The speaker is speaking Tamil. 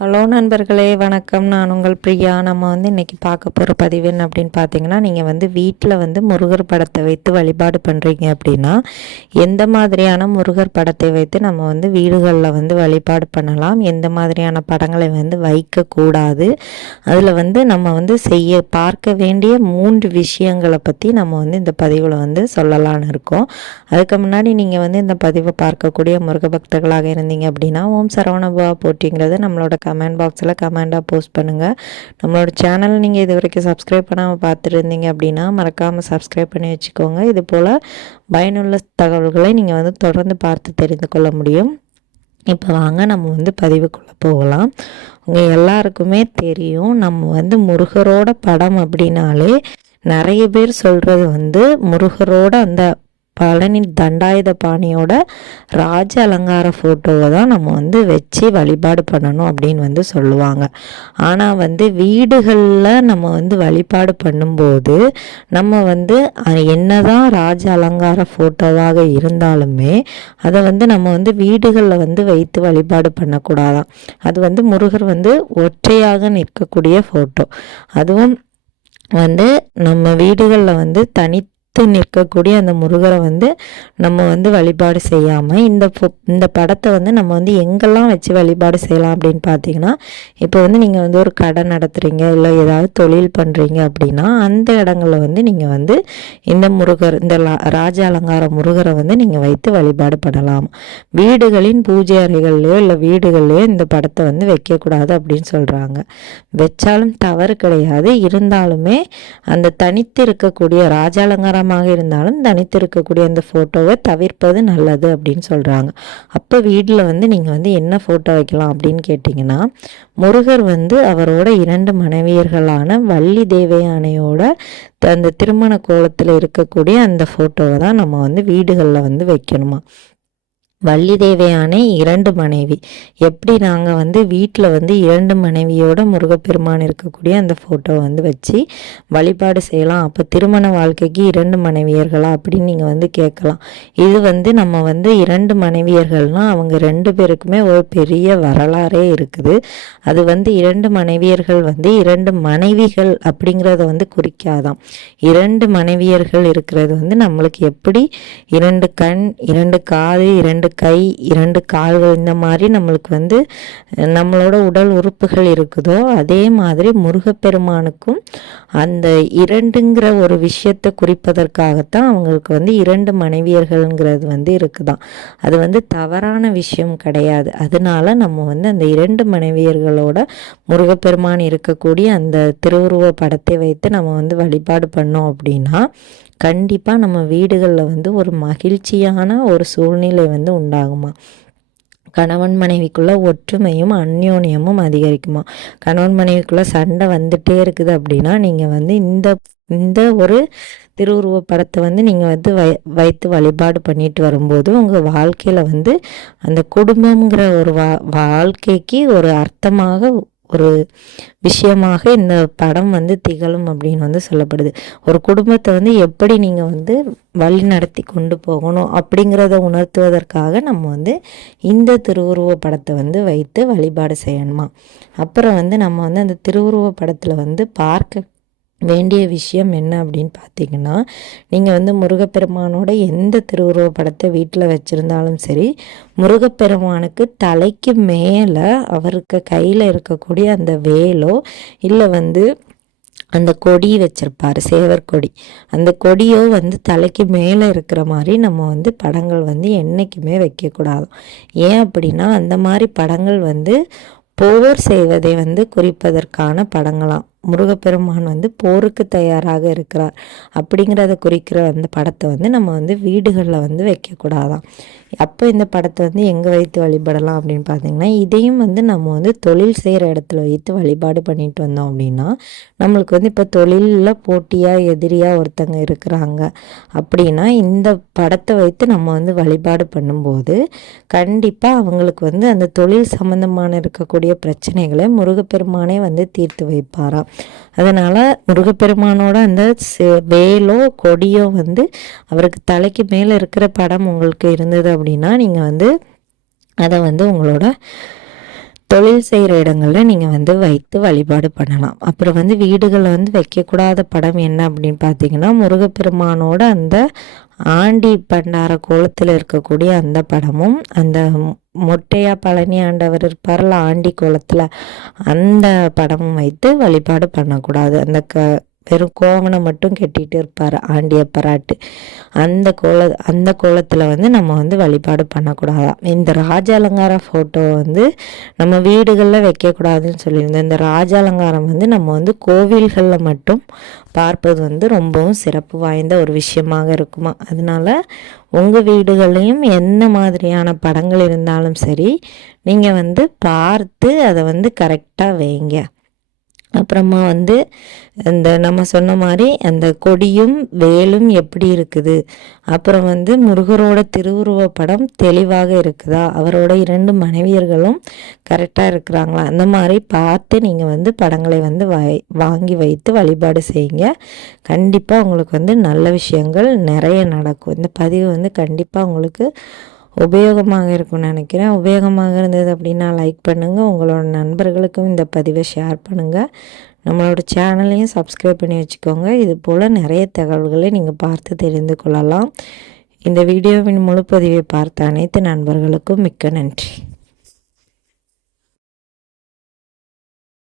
ஹலோ நண்பர்களே வணக்கம். நான் உங்கள் பிரியா. நம்ம வந்து இன்றைக்கி பார்க்க போகிற பதிவு என்ன அப்படின்னு பார்த்தீங்கன்னா நீங்கள் வந்து வீட்டில் வந்து முருகர் படத்தை வைத்து வழிபாடு பண்ணுறீங்க அப்படின்னா எந்த மாதிரியான முருகர் படத்தை வைத்து நம்ம வந்து வீடுகளில் வந்து வழிபாடு பண்ணலாம்? எந்த மாதிரியான படங்களை வந்து வைக்கக்கூடாது? அதில் வந்து நம்ம வந்து செய்ய பார்க்க வேண்டிய மூன்று விஷயங்களை பற்றி நம்ம வந்து இந்த பதிவில் வந்து சொல்லலான்னு இருக்கோம். அதுக்கு முன்னாடி நீங்கள் வந்து இந்த பதிவை பார்க்கக்கூடிய முருக பக்தர்களாக இருந்தீங்க அப்படின்னா ஓம் சரவணபா போட்டிங்கிறது நம்மளோட கமெண்ட் பாக்ஸில் கமெண்டாக போஸ்ட் பண்ணுங்கள் நம்மளோட சேனல் நீங்கள் இது வரைக்கும் சப்ஸ்கிரைப் பண்ணாமல் பார்த்துருந்தீங்க அப்படின்னா மறக்காமல் சப்ஸ்கிரைப் பண்ணி வச்சுக்கோங்க. இது போல் பயனுள்ள தகவல்களை நீங்கள் வந்து தொடர்ந்து பார்த்து தெரிந்து கொள்ள முடியும். இப்போ வாங்க நம்ம வந்து பதிவுக்குள்ளே போகலாம். உங்கள் எல்லாருக்குமே தெரியும் நம்ம வந்து முருகரோட படம் அப்படின்னாலே நிறைய பேர் சொல்கிறது வந்து முருகரோட அந்த பழனி தண்டாயுத பாணியோட ராஜ அலங்கார ஃபோட்டோவை தான் நம்ம வந்து வச்சு வழிபாடு பண்ணணும் அப்படின்னு வந்து சொல்லுவாங்க. ஆனால் வந்து வீடுகளில் நம்ம வந்து வழிபாடு பண்ணும்போது நம்ம வந்து என்னதான் ராஜ அலங்கார ஃபோட்டோவாக இருந்தாலுமே அதை வந்து நம்ம வந்து வீடுகளில் வந்து வைத்து வழிபாடு பண்ணக்கூடாதான். அது வந்து முருகர் வந்து ஒற்றையாக நிற்கக்கூடிய ஃபோட்டோ அதுவும் வந்து நம்ம வீடுகளில் வந்து தனி தனித்து நிற்கக்கூடிய அந்த முருகரை வந்து நம்ம வந்து வழிபாடு செய்யாமல் இந்த இந்த படத்தை வந்து நம்ம வந்து எங்கெல்லாம் வச்சு வழிபாடு செய்யலாம் அப்படின்னு பார்த்தீங்கன்னா இப்போ வந்து நீங்கள் வந்து ஒரு கடை நடத்துகிறீங்க இல்லை ஏதாவது தொழில் பண்ணுறீங்க அப்படின்னா அந்த இடங்களில் வந்து நீங்கள் வந்து இந்த முருகர் இந்த ராஜ அலங்கார முருகரை வந்து நீங்கள் வைத்து வழிபாடு பண்ணலாம். வீடுகளின் பூஜை அறைகள்லையோ இல்லை வீடுகள்லையோ இந்த படத்தை வந்து வைக்கக்கூடாது அப்படின்னு சொல்கிறாங்க வச்சாலும் தவறு கிடையாது. இருந்தாலுமே அந்த தனித்து இருக்கக்கூடிய ராஜாலங்காரமாக இருந்தாலும் தனித்து இருக்கக்கூடிய அந்த ஃபோட்டோவை தவிர்ப்பது நல்லது அப்படின்னு சொல்கிறாங்க அப்போ வீட்டில் வந்து நீங்கள் வந்து என்ன ஃபோட்டோ வைக்கலாம் அப்படின்னு கேட்டிங்கன்னா முருகர் வந்து அவரோட இரண்டு மனைவியர்களான வள்ளி தேவயானையோட த- அந்த திருமண கோலத்தில் இருக்கக்கூடிய அந்த ஃபோட்டோவை தான் நம்ம வந்து வீடுகளில் வந்து வைக்கணுமா? வள்ளிதேவையானை இரண்டு மனைவி. எப்படி நாங்கள் வந்து வீட்டில் வந்து இரண்டு மனைவியோட முருகப்பெருமான் இருக்கக்கூடிய அந்த ஃபோட்டோ வந்து வச்சு வழிபாடு செய்யலாம். அப்போ திருமண வாழ்க்கைக்கு இரண்டு மனைவியர்களா அப்படின்னு நீங்கள் வந்து கேட்கலாம். இது வந்து நம்ம வந்து இரண்டு மனைவியர்கள்னால் அவங்க ரெண்டு பேருக்குமே ஒரு பெரிய வரலாறே இருக்குது. அது வந்து இரண்டு மனைவியர்கள் வந்து இரண்டு மனைவிகள் அப்படிங்கிறத வந்து குறிக்காதாம் இரண்டு மனைவியர்கள் இருக்கிறது வந்து நம்மளுக்கு எப்படி இரண்டு கண் இரண்டு காது இரண்டு கை இரண்டு கால்கள் இந்த மாதிரி நம்மளுக்கு வந்து நம்மளோட உடல் உறுப்புகள் இருக்குதோ அதே மாதிரி முருகப்பெருமானுக்கும் அந்த இரண்டுங்கிற ஒரு விஷயத்தை குறிப்பதற்காகத்தான் அவங்களுக்கு வந்து இரண்டு மனைவியர்கள்ங்கிறது வந்து இருக்குதான். அது வந்து தவறான விஷயம் கிடையாது. அதனால நம்ம வந்து அந்த இரண்டு மனைவியர்களோட முருகப்பெருமான் இருக்கக்கூடிய அந்த திருவுருவ படத்தை வைத்து நம்ம வந்து வழிபாடு பண்ணோம் அப்படின்னா கண்டிப்பாக நம்ம வீடுகளில் வந்து ஒரு மகிழ்ச்சியான ஒரு சூழ்நிலை வந்து உண்டாகுமா? கணவன் மனைவிக்குள்ள ஒற்றுமையும் அந்யோன்யமும் அதிகரிக்குமா? கணவன் மனைவிக்குள்ள சண்டை வந்துட்டே இருக்குது அப்படின்னா நீங்கள் வந்து இந்த இந்த ஒரு திருவுருவ படத்தை வந்து நீங்கள் வந்து வை வைத்து வழிபாடு பண்ணிட்டு வரும்போது உங்கள் வாழ்க்கையில் வந்து அந்த குடும்பங்கிற ஒரு வா வாழ்க்கைக்கு ஒரு அர்த்தமாக ஒரு விஷயமாக இந்த படம் வந்து திகழும் அப்படின்னு வந்து சொல்லப்படுது. ஒரு குடும்பத்தை வந்து எப்படி நீங்கள் வந்து வழி நடத்தி கொண்டு போகணும் அப்படிங்கிறத உணர்த்துவதற்காக நம்ம வந்து இந்த திருவுருவ படத்தை வந்து வைத்து வழிபாடு செய்யணுமா? அப்புறம் வந்து நம்ம வந்து அந்த திருவுருவ படத்தில் வந்து பார்க்க வேண்டிய விஷயம் என்ன அப்படின்னு பார்த்தீங்கன்னா நீங்கள் வந்து முருகப்பெருமானோட எந்த திருவுருவ படத்தை வீட்டில் வச்சுருந்தாலும் சரி முருகப்பெருமானுக்கு தலைக்கு மேலே அவருக்கு கையில் இருக்கக்கூடிய அந்த வேலோ இல்லை வந்து அந்த கொடி வச்சிருப்பாரு சேவர் கொடி. அந்த கொடியோ வந்து தலைக்கு மேலே இருக்கிற மாதிரி நம்ம வந்து படங்கள் வந்து என்றைக்குமே வைக்கக்கூடாது ஏன் அப்படின்னா அந்த மாதிரி படங்கள் வந்து போர் செய்வதை வந்து குறிப்பதற்கான படங்களாம். முருகப்பெருமான் வந்து போருக்கு தயாராக இருக்கிறார். அப்படிங்கிறத குறிக்கிற அந்த படத்தை வந்து நம்ம வந்து வீடுகளில் வந்து வைக்கக்கூடாதாம் அப்போ இந்த படத்தை வந்து எங்கே வைத்து வழிபடலாம் அப்படின்னு பார்த்தீங்கன்னா இதையும் வந்து நம்ம வந்து தொழில் செய்கிற இடத்துல வைத்து வழிபாடு பண்ணிட்டு வந்தோம் அப்படின்னா நம்மளுக்கு வந்து இப்போ தொழிலில் போட்டியாக எதிரியாக ஒருத்தங்க இருக்கிறாங்க அப்படின்னா இந்த படத்தை வைத்து நம்ம வந்து வழிபாடு பண்ணும்போது கண்டிப்பாக அவங்களுக்கு வந்து அந்த தொழில் சம்மந்தமான இருக்கக்கூடிய பிரச்சனைகளை முருகப்பெருமானே வந்து தீர்த்து வைப்பாராம். அதனால் முருகப்பெருமானோட அந்த செ- வேலோ கொடியோ வந்து அவருக்கு தலைக்கு மேலே இருக்கிற படம் உங்களுக்கு இருந்தது அப்படின்னா நீங்கள் வந்து அதை வந்து உங்களோட தொழில் செய்கிற இடங்களில் நீங்கள் வந்து வைத்து வழிபாடு பண்ணலாம். அப்புறம் வந்து வீடுகளில் வந்து வைக்கக்கூடாத படம் என்ன அப்படின்னு பார்த்தீங்கன்னா முருகப்பெருமானோட அந்த ஆண்டி பண்டார கோலத்தில் இருக்கக்கூடிய அந்த படமும் அந்த மொட்டையா பழனி ஆண்டவர் இருப்பார்ல ஆண்டி கோலத்தில் அந்த படமும் வைத்து வழிபாடு பண்ணக்கூடாது. அந்த க வெறும் கோவணம் மட்டும் கட்டிகிட்டு இருப்பார் ஆண்டிய பராட்டு. அந்த கோல அந்த கோலத்தில் வந்து நம்ம வந்து வழிபாடு பண்ணக்கூடாதாம் இந்த ராஜ அலங்கார ஃபோட்டோ வந்து நம்ம வீடுகளில் வைக்கக்கூடாதுன்னு சொல்லியிருந்தோம் இந்த ராஜ அலங்காரம் வந்து நம்ம வந்து கோவில்களில் மட்டும் பார்ப்பது வந்து ரொம்பவும் சிறப்பு வாய்ந்த ஒரு விஷயமாக இருக்குமா? அதனால உங்கள் வீடுகளையும் என்ன மாதிரியான படங்கள் இருந்தாலும் சரி நீங்கள் வந்து பார்த்து அதை வந்து கரெக்டாக வைங்க. அப்புறமா வந்து இந்த நம்ம சொன்ன மாதிரி அந்த கொடியும் வேலும் எப்படி இருக்குது? அப்புறம் வந்து முருகரோட திருவுருவ படம் தெளிவாக இருக்குதா? அவரோட இரண்டு மனைவியர்களும் கரெக்டாக இருக்கிறாங்களா? அந்த மாதிரி பார்த்து நீங்கள் வந்து படங்களை வந்து வை வாங்கி வைத்து வழிபாடு செய்யுங்க. கண்டிப்பாக உங்களுக்கு வந்து நல்ல விஷயங்கள் நிறைய நடக்கும். இந்த பதிவு வந்து கண்டிப்பாக உங்களுக்கு உபயோகமாக இருக்கும்னு நினைக்கிறேன். உபயோகமாக இருந்தது அப்படின்னா லைக் பண்ணுங்கள் உங்களோட நண்பர்களுக்கும் இந்த பதிவை ஷேர் பண்ணுங்கள் நம்மளோட சேனலையும் சப்ஸ்கிரைப் பண்ணி வச்சுக்கோங்க. இது போல் நிறைய தகவல்களை நீங்கள் பார்த்து தெரிந்து கொள்ளலாம். இந்த வீடியோவின் முழு பதிவை பார்த்த அனைத்து நண்பர்களுக்கும் மிக்க நன்றி.